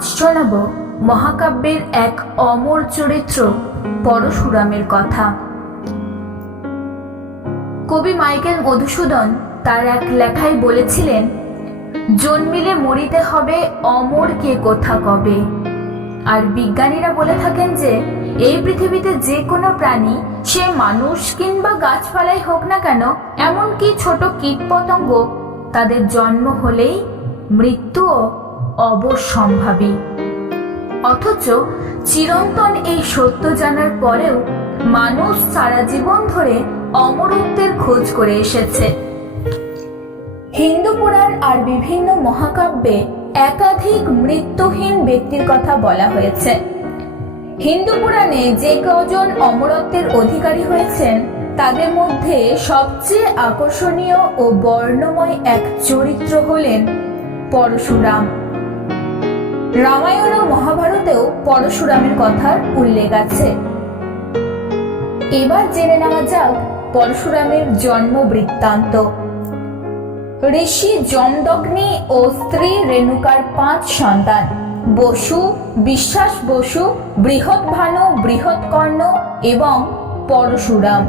আজ শোনাব মহাকাব্যের এক অমর চরিত্র পরশুরামের কথা। কবি মাইকেল মধুসূদন তার এক লেখায় বলেছিলেন, জন্মিলে মরিতে হবে, অমর কে কোথা কবে। আর বিজ্ঞানীরা বলে থাকেন যে এই পৃথিবীতে যে কোনো প্রাণী, সে মানুষ কিংবা গাছপালাই হোক না কেন, এমনকি ছোট কীটপতঙ্গ, তাদের জন্ম হলেই মৃত্যুও অবশ্যম্ভাবী। অথচ চিরন্তন এই সত্য জানার পরেও মানুষ সারা জীবন ধরে অমরত্বের খোঁজ করে এসেছে। হিন্দু পুরাণ আর বিভিন্ন মহাকাব্যে একাধিক মৃত্যুহীন ব্যক্তির কথা বলা হয়েছে। হিন্দু পুরাণে যে কজন অমরত্বের অধিকারী হয়েছেন, তাদের মধ্যে সবচেয়ে আকর্ষণীয় ও বর্ণময় এক চরিত্র হলেন পরশুরাম। রামায়ণ ও মহাভারতেও পরশুরামের কথার উল্লেখ আছে। এবার জেনে নেওয়া যাক পরশুরামের জন্ম বৃত্তান্ত। ঋষি যমদগ্নি ও স্ত্রী রেণুকার 5 সন্তান, বসু, বিশ্বাস বসু, বৃহৎভানু, বৃহৎকর্ণ এবং পরশুরাম।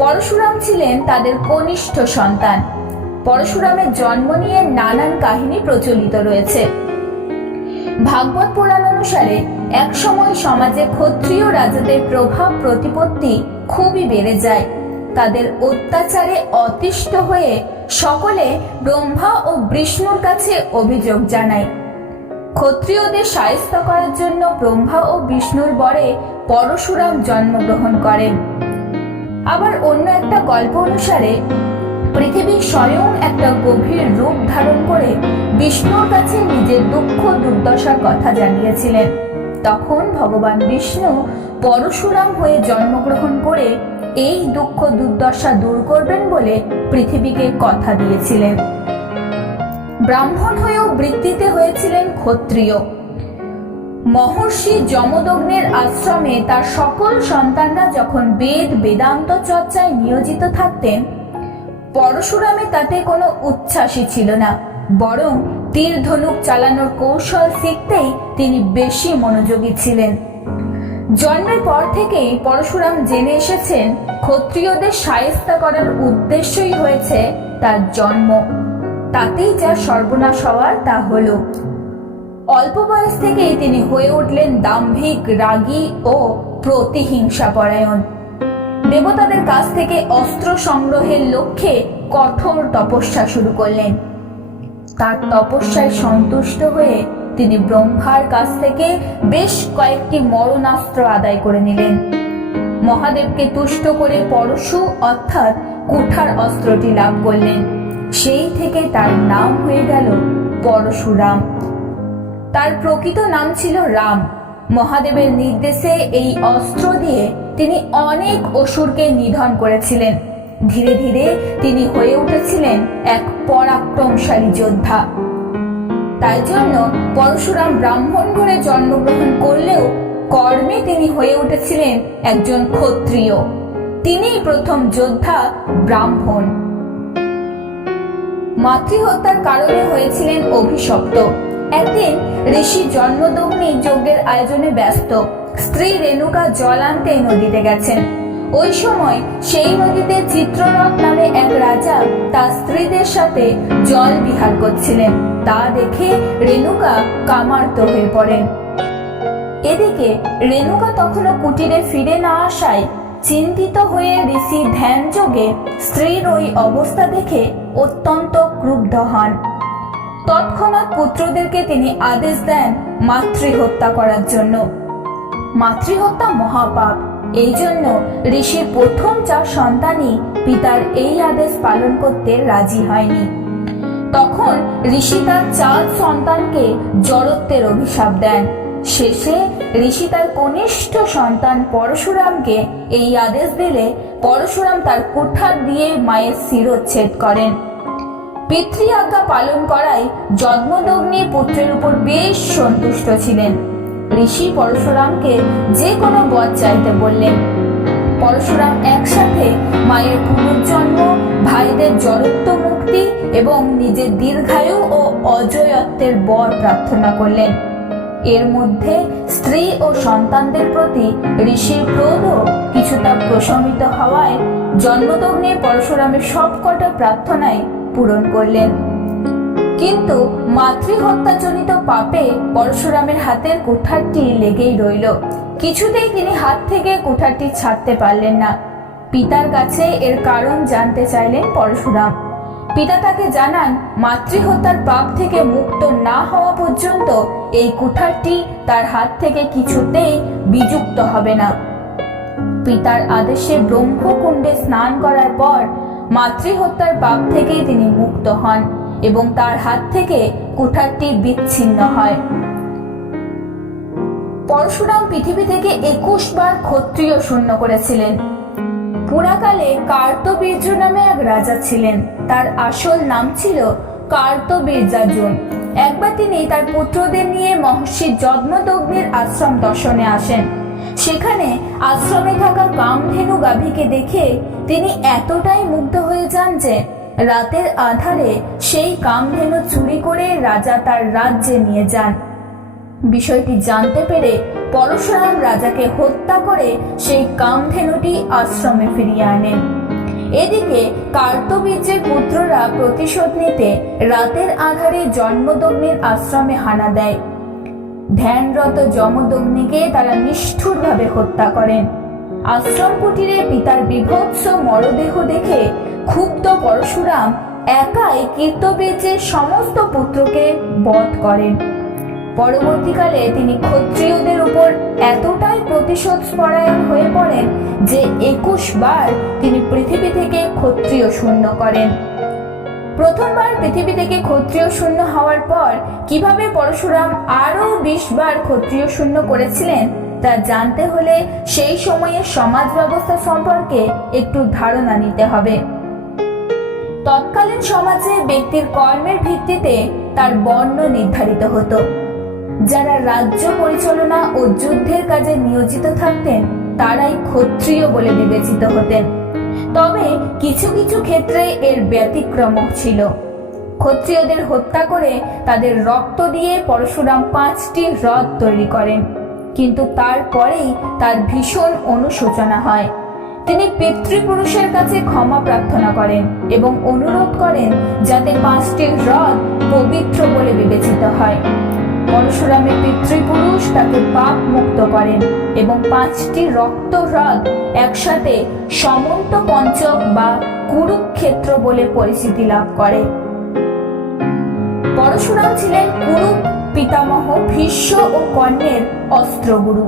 পরশুরাম ছিলেন তাদের কনিষ্ঠ সন্তান। পরশুরামের জন্ম নিয়ে নানান কাহিনী প্রচলিত রয়েছে। ভাগবত পুরাণ অনুসারে একসময় সমাজে ক্ষত্রিয় রাজাদের প্রভাব প্রতিপত্তি খুবই বেড়ে যায়। তাদের অত্যাচারে অতিষ্ঠ হয়ে সকলে ব্রহ্মা ও বিষ্ণুর কাছে অভিযোগ জানায়। ক্ষত্রিয়দের শায়েস্ত করার জন্য ব্রহ্মা ও বিষ্ণুর বরে পরশুরাম জন্মগ্রহণ করেন। আবার অন্য একটা গল্প অনুসারে পৃথিবী স্বয়ং একটা গভীর রূপ ধারণ করে বিষ্ণুর কাছে নিজের দুঃখ দুর্দশার কথা জানিয়েছিলেন। তখন ভগবান বিষ্ণু পরশুরাম হয়ে জন্মগ্রহণ করে এই দুঃখ দুর্দশা দূর করবেন বলে পৃথিবীকে কথা দিয়েছিলেন। ব্রাহ্মণ হয়েও বৃত্তিতে হয়েছিলেন ক্ষত্রিয়। মহর্ষি যমদগ্নের আশ্রমে তার সকল সন্তানরা যখন বেদ বেদান্ত চর্চায় নিয়োজিত থাকতেন, পরশুরামে তাতে কোনো উচ্ছ্বাসী ছিল না, বরং তীর ধনুক চালানোর কৌশল শিখতেই তিনি বেশি মনোযোগী ছিলেন। জন্মের পর থেকেই পরশুরাম জেনে এসেছেন ক্ষত্রিয়দের শায়েস্তা করার উদ্দেশ্যই হয়েছে তার জন্ম। তাতেই যা সর্বনাশ হওয়ার তা হলো। অল্প বয়স থেকেই তিনি হয়ে উঠলেন দাম্ভিক, রাগী ও প্রতিহিংসাপরায়ণ। দেবতাদের কাছ থেকে অস্ত্র সংগ্রহের লক্ষ্যে কঠোর তপস্যা শুরু করলেন। তার তপস্যায় সন্তুষ্ট হয়ে তিনি ব্রহ্মার কাছ থেকে বেশ কয়েকটি মরণাস্ত্র আদায় করে নিলেন। মহাদেবকে তুষ্ট করে পরশু অর্থাৎ কুঠার অস্ত্রটি লাভ করলেন। সেই থেকে তার নাম হয়ে গেল পরশুরাম। তার প্রকৃত নাম ছিল রাম। মহাদেবের নির্দেশে এই অস্ত্র দিয়ে তিনি অনেক অসুরকে নিধন করেছিলেন। ধীরে ধীরে তিনি হয়ে উঠেছিলেন এক পরাক্রমশালী যোদ্ধা। তাই জন্য পরশুরাম ব্রাহ্মণ ঘরে জন্মগ্রহণ করলেও কর্মে তিনি হয়ে উঠেছিলেন একজন ক্ষত্রিয়। তিনিই প্রথম যোদ্ধা ব্রাহ্মণ। মাতৃহত্যার কারণে হয়েছিলেন অভিশপ্ত। একদিন ঋষি জন্মদগ্নি যজ্ঞের আয়োজনে ব্যস্ত। স্ত্রী রেণুকা জল আনতে নদীতে গেছেন। ওই সময় সেই নদীতে চিত্ররথ নামে এক রাজা তার স্ত্রীদের সাথে জল বিহার করছিলেন। তা দেখে রেণুকা কামার্ত হয়ে পড়েন। এদিকে রেণুকা তখনও কুটিরে ফিরে না আসায় চিন্তিত হয়ে ঋষি ধ্যান যোগে স্ত্রীর ওই অবস্থা দেখে অত্যন্ত ক্রুদ্ধ হন। তৎক্ষণাৎ পুত্রদেরকে তিনি আদেশ দেন মাতৃহত্যা করার জন্য। মাতৃহত্যা মহাপাপ। এই জন্য ঋষির প্রথম 4 সন্তানই পিতার এই আদেশ পালন করতে রাজি হয়নি। তখন ঋষি তার 4 সন্তানকে জড়ত্বের অভিশাপ দেন। শেষে ঋষি তার কনিষ্ঠ সন্তান পরশুরামকে এই আদেশ দিলে পরশুরাম তার কুঠার দিয়ে মায়ের শিরচ্ছেদ করেন। পিতৃ আজ্ঞা পালন করায় যমদগ্নি পুত্রের উপর বেশ সন্তুষ্ট ছিলেন। ঋষি পরশুরামকে যে কোনো বর চাইতে বললেন। পরশুরাম একসাথে মায়ের পুনর্জন্ম, ভাইদের জড়ত্ব মুক্তি এবং নিজের দীর্ঘায়ু ও অজয়ত্বের বর প্রার্থনা করলেন। এর মধ্যে স্ত্রী ও সন্তানদের প্রতি ঋষির ক্রোধও কিছুটা প্রশমিত হওয়ায় জন্মদগ্নে পরশুরামের সবকটা প্রার্থনাই পূরণ করলেন। কিন্তু মাতৃহত্যাজনিত পাপে পরশুরামের হাতের কুঠারটি লেগেই রইল। কিছুতেই তিনি হাত থেকে কুঠারটি ছাড়তে পারলেন না। পিতার কাছে এর কারণ জানতে চাইলেন পরশুরাম। পিতা তাকে জানান, মাতৃহত্যার পাপ থেকে মুক্ত না হওয়া পর্যন্ত এই কুঠারটি তার হাত থেকে কিছুতেই বিযুক্ত হবে না। পিতার আদেশে ব্রহ্মকুণ্ডে স্নান করার পর মাতৃহত্যার পাপ থেকেই তিনি মুক্ত হন এবং তার হাত থেকে কুঠারটি বিচ্ছিন্ন হয়। পরশুরাম পৃথিবী থেকে 21 বার ক্ষত্রিয় শূন্য করেছিলেন। পুরাকালে কার্তবীর্য নামে এক রাজা ছিলেন। তার আসল নাম ছিল কার্তবীর্যার্জুন। একবার তিনি তার পুত্রদের নিয়ে মহর্ষি জমদগ্নির আশ্রম দর্শনে আসেন। সেখানে আশ্রমে থাকা কামধেনু গাভীকে দেখে তিনি এতটাই মুগ্ধ হয়ে যান যে রাতের আধারে সেই কামধেনু চুরি করে রাজা তার রাজ্যে নিয়ে যান। বিষয়টি জানতে পেরে পরশুরাম রাজাকে হত্যা করে সেই কামধেনুটি আশ্রমে ফিরিয়ে আনেন। এদিকে কার্তবীর্যের পুত্ররা প্রতিশোধ নিতে রাতের আধারে জমদগ্নির আশ্রমে হানা দেয়। ধ্যানরত জমদগ্নিকে তারা নিষ্ঠুরভাবে হত্যা করেন। আশ্রম কুটিরে পিতার বিভৎস মরদেহ দেখে ক্ষুব্ধ পরশুরাম একাই কীর্তবীর্যের সমস্ত পুত্রকে বধ করেন। পরবর্তীকালে তিনি ক্ষত্রিয়দের উপর এতটাই প্রতিশোধ পরায়ণ হয়ে পড়েন যে 21 বার তিনি পৃথিবী থেকে ক্ষত্রিয় শূন্য করেন। প্রথমবার পৃথিবী থেকে ক্ষত্রিয় শূন্য হওয়ার পর কিভাবে পরশুরাম আরো 20 বার ক্ষত্রিয় শূন্য করেছিলেন তা জানতে হলে সেই সময়ের সমাজ ব্যবস্থা সম্পর্কে একটু ধারণা নিতে হবে। তৎকালীন সমাজে ব্যক্তির কর্মের ভিত্তিতে তার বর্ণ নির্ধারিত হতো। যারা রাজ্য পরিচালনা ও যুদ্ধের কাজে নিয়োজিত থাকতেন তারাই ক্ষত্রিয় বলে বিবেচিত হতেন। তবে কিছু কিছু ক্ষেত্রে এর ব্যতিক্রম ছিল। ক্ষত্রিয়দের হত্যা করে তাদের রক্ত দিয়ে পরশুরাম 5টি হ্রদ তৈরি করেন, কিন্তু তারপরেই তার ভীষণ অনুশোচনা হয়। তিনি পিতৃপুরুষের কাছে ক্ষমা প্রার্থনা করেন এবং অনুরোধ করেন যাতে 5টি হ্রদ পবিত্র বলে বিবেচিত হয়। পরশুরামের পিতৃপুরুষ তাকে পাপ মুক্ত করেন এবং 5টি রক্ত হ্রদ একসাথে সমন্ত পঞ্চক বা কুরুক্ষেত্র বলে পরিচিতি লাভ করে। পরশুরাম ছিলেন কুরু পিতামহ ভীষ্ম ও কর্ণের অস্ত্রগুরু।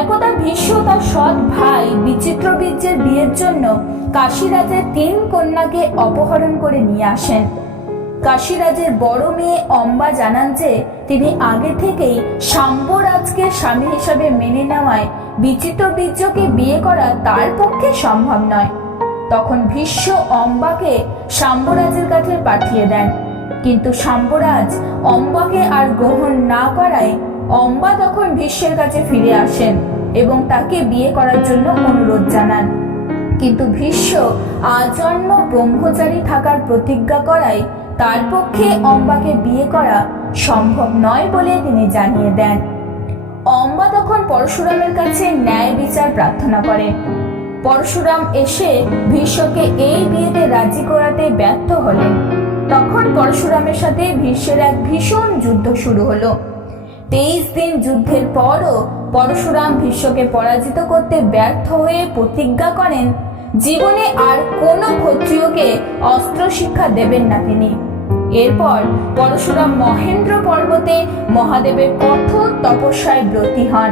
একদা ভীষ্ম তার সৎ ভাই বিচিত্রবীর্যের বিয়ের জন্য কাশীরাজের 3 কন্যাকে অপহরণ করে নিয়ে আসেন। কাশীরাজের বড় মেয়ে অম্বা জানান যে তিনি আগে থেকেই শাম্বরাজকে স্বামী হিসাবে মেনে নেওয়ায় বিচিত্রবীর্যকে বিয়ে করা তার পক্ষে সম্ভব নয়। তখন ভীষ্ম অম্বাকে শাম্বরাজের কাছে পাঠিয়ে দেন, কিন্তু শাম্বরাজ অম্বাকে আর গ্রহণ না করায় অম্বা তখন ভীষ্মের কাছে ফিরে আসেন এবং তাকে বিয়ে করার জন্য অনুরোধ জানান। কিন্তু ভীষ্ম আজন্ম ব্রহ্মচারী থাকার প্রতিজ্ঞা করায় তার পক্ষে অম্বাকে বিয়ে করা সম্ভব নয় বলে তিনি জানিয়ে দেন। অম্বা তখন পরশুরামের কাছে ন্যায় বিচার প্রার্থনা করেন। পরশুরাম এসে ভীষ্মকে এই বিয়েতে রাজি করাতে ব্যর্থ হলেন। তখন পরশুরামের সাথে ভীষ্মের এক ভীষণ যুদ্ধ শুরু হলো। 23 দিন যুদ্ধের পরও পরশুরাম ভীষ্মকে পরাজিত করতে ব্যর্থ হয়ে প্রতিজ্ঞা করেন জীবনে আর কোনো ক্ষত্রিয়কে অস্ত্র শিক্ষা দেবেন না তিনি। এরপর পরশুরাম মহেন্দ্র পর্বতে মহাদেবের কঠোর তপস্যায় ব্রতী হন।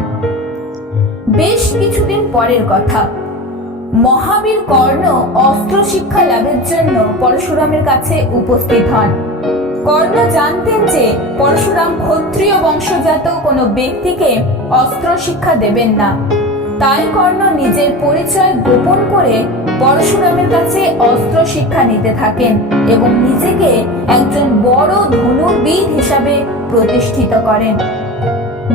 বেশ কিছুদিন পরের কথা, মহাবীর কর্ণ অস্ত্র শিক্ষা লাভের জন্য পরশুরামের কাছে উপস্থিত হন। কর্ণ জানতেন যে পরশুরাম ক্ষত্রিয় বংশজাত কোনো ব্যক্তিকে অস্ত্র শিক্ষা দেবেন না। তাই কর্ণ নিজের পরিচয় গোপন করে পরশুরামের কাছে অস্ত্র শিক্ষা নিতে থাকেন এবং নিজেকে একজন বড় ধনুর্বিদ হিসাবে প্রতিষ্ঠিত করেন।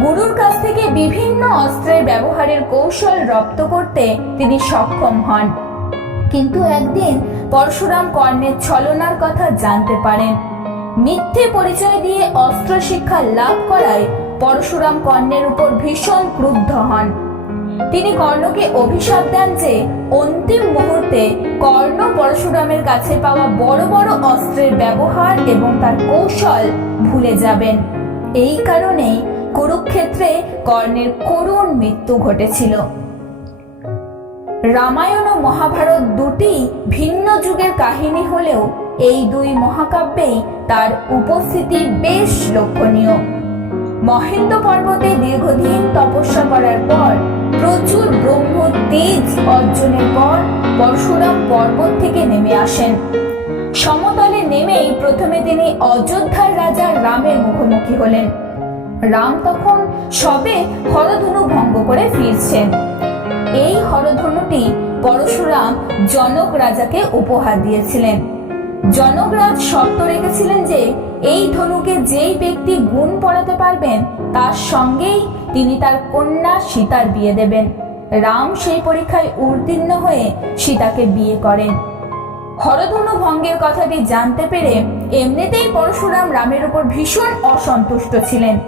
গুরুর কাছ থেকে বিভিন্ন অস্ত্রের ব্যবহারের কৌশল রপ্ত করতে তিনি সক্ষম হন। কিন্তু একদিন পরশুরাম কর্ণের ছলনার কথা জানতে পারেন। মিথ্যে পরিচয় দিয়ে অস্ত্র শিক্ষা লাভ করায় পরশুরাম কর্ণের উপর ভীষণ ক্রুদ্ধ হন। তিনি কর্ণকে অভিশাপ দেন যে অন্তিম মুহূর্তে কর্ণ পরশুরামের কাছে পাওয়া বড় বড় অস্ত্রের ব্যবহার এবং তার কৌশল ভুলে যাবেন। এই কারণেই কুরুক্ষেত্রে কর্ণের করুণ মৃত্যু ঘটেছিল। রামায়ণ ও মহাভারত দুটি ভিন্ন যুগের কাহিনী হলেও এই দুই মহাকাব্যেই তার উপস্থিতি বেশ লক্ষণীয়। মহেন্দ্র পর্বতে দীর্ঘদিন তপস্যা করার পর প্রচুর ব্রহ্ম তেজ অর্জনের পর পরশুরাম পর্বত থেকে নেমে আসেন। সমতলে নেমেই প্রথমে তিনি অযোধ্যার রাজা রামের মুখোমুখি হলেন। রাম তখন সবে হরধনু ভঙ্গ করে ফিরছেন। এই হরধনুটি পরশুরাম জনক রাজাকে উপহার দিয়েছিলেন। জনকরাজ শর্ত রেখেছিলেন যে এই ধনুকে যেই ব্যক্তি গুণ পড়াতে পারবেন তার সঙ্গেই তিনি তার কন্যা সীতার বিয়ে দেবেন। রাম সেই পরীক্ষায় উত্তীর্ণ হয়ে সীতাকে বিয়ে করেন। হরধনু ভঙ্গের কথাটি জানতে পেরে এমনিতেই পরশুরাম রামের উপর ভীষণ অসন্তুষ্ট ছিলেন।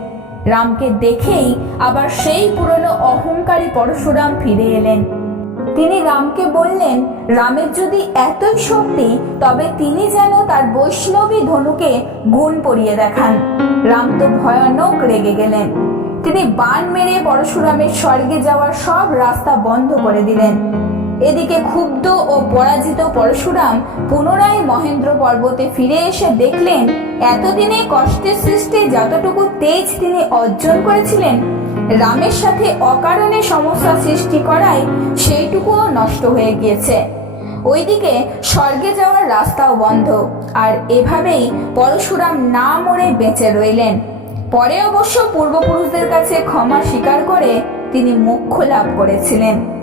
রামকে দেখেই আবার সেই পুরনো অহংকারী পরশুরাম ফিরে এলেন। তিনি রামকে বললেন, রামের যদি এতই শক্তি তবে তিনি যেন তার বৈষ্ণবী ধনুকে গুণ পরিয়ে দেখান। রাম তো ভয়ানক রেগে গেলেন। তিনি বাণ মেরে পরশুরামের স্বর্গে যাওয়ার সব রাস্তা বন্ধ করে দিলেন। এদিকে ক্ষুব্ধ ও পরাজিত পরশুরাম পুনরায় মহেন্দ্র পর্বতে ফিরে এসে দেখলেন এতদিনে কষ্টের সৃষ্টি যতটুকু তেজ তিনি অর্জন করেছিলেন রামের সাথে অকারণে সমস্যা সৃষ্টি করায় সেইটুকুও নষ্ট হয়ে গিয়েছে। ওইদিকে স্বর্গে যাওয়ার রাস্তাও বন্ধ। আর এভাবেই পরশুরাম না মরে বেঁচে রইলেন। পরে অবশ্য পূর্বপুরুষদের কাছে ক্ষমা স্বীকার করে তিনি মোক্ষ লাভ করেছিলেন।